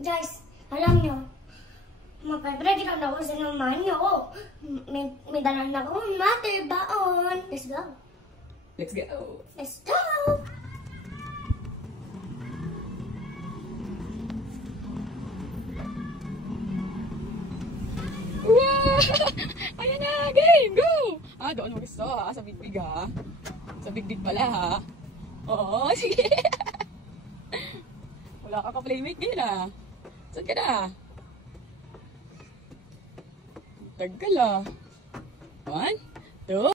Guys, alam nyo, mag-ready ka na ako sa naman nyo. May dala na ako, mother baon. Let's go. Let's go. Let's go. Wow! Ayan na, game, go! Doon mo gusto ha, sa big ha. Sa big pala ha. Oo, sige. Wala ka ka-playmate ngayon ha. Saan ka na? Tagal ah. 1, 2.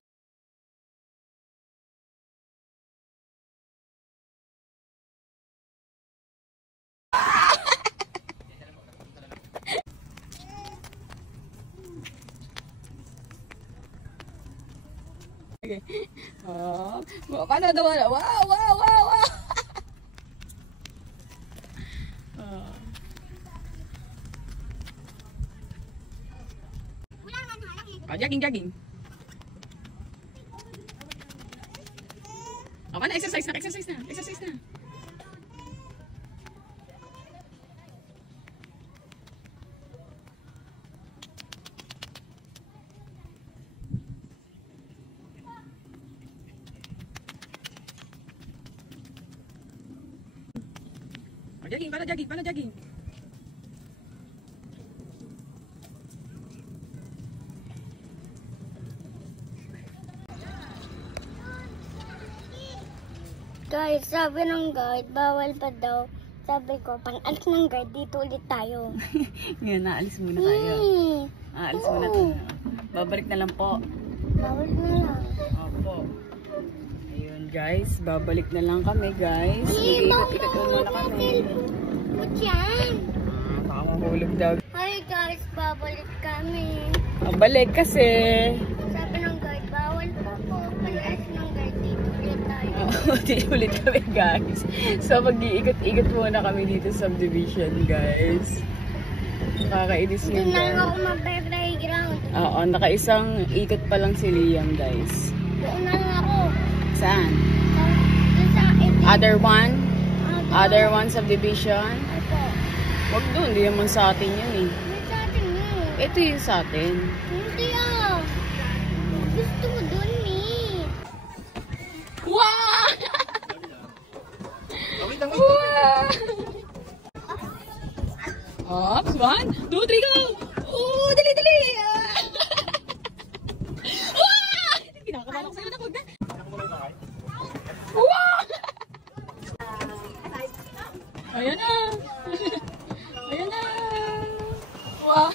Okay. Paano daw na? Wow! Jogging. Paano exercise na? Paano jogging? Guys, sabi ng guard, bawal pa daw. Sabi ko, pang alis ng guard, dito ulit tayo. Ngayon, naalis muna tayo. Aalis muna tayo. Babalik na lang po. Bawal na lang. Opo. Ayun guys, babalik na lang kami guys. Ikot-ikot muna kami. Ba't yan? Baka mahulog daw. Hi guys, babalik kami. Balik kasi. Sabi ng guard, bawal pa po. Pang alis ng guard, dito ulit tayo. Dito ulit kami guys. So mag-iikot-ikot muna kami dito sa subdivision guys. Nakakainis yun. Doon lang ako mag-playground. Oo, nakaisang ikot pa lang si Liam guys. Doon na lang ako. Saan? Doon sa Other one? Other one subdivision? Ito. Wag doon, hindi naman sa atin yun eh. May sa atin yun. Ito yung sa atin. Hindi ah. Gusto ko doon eh. Wow! Wow! Hops, 1, 2, 3, go! Oh, dali! Wow! Kinakabahan ako sa'yo na, huwag na. Wow! Ayan na! Wow!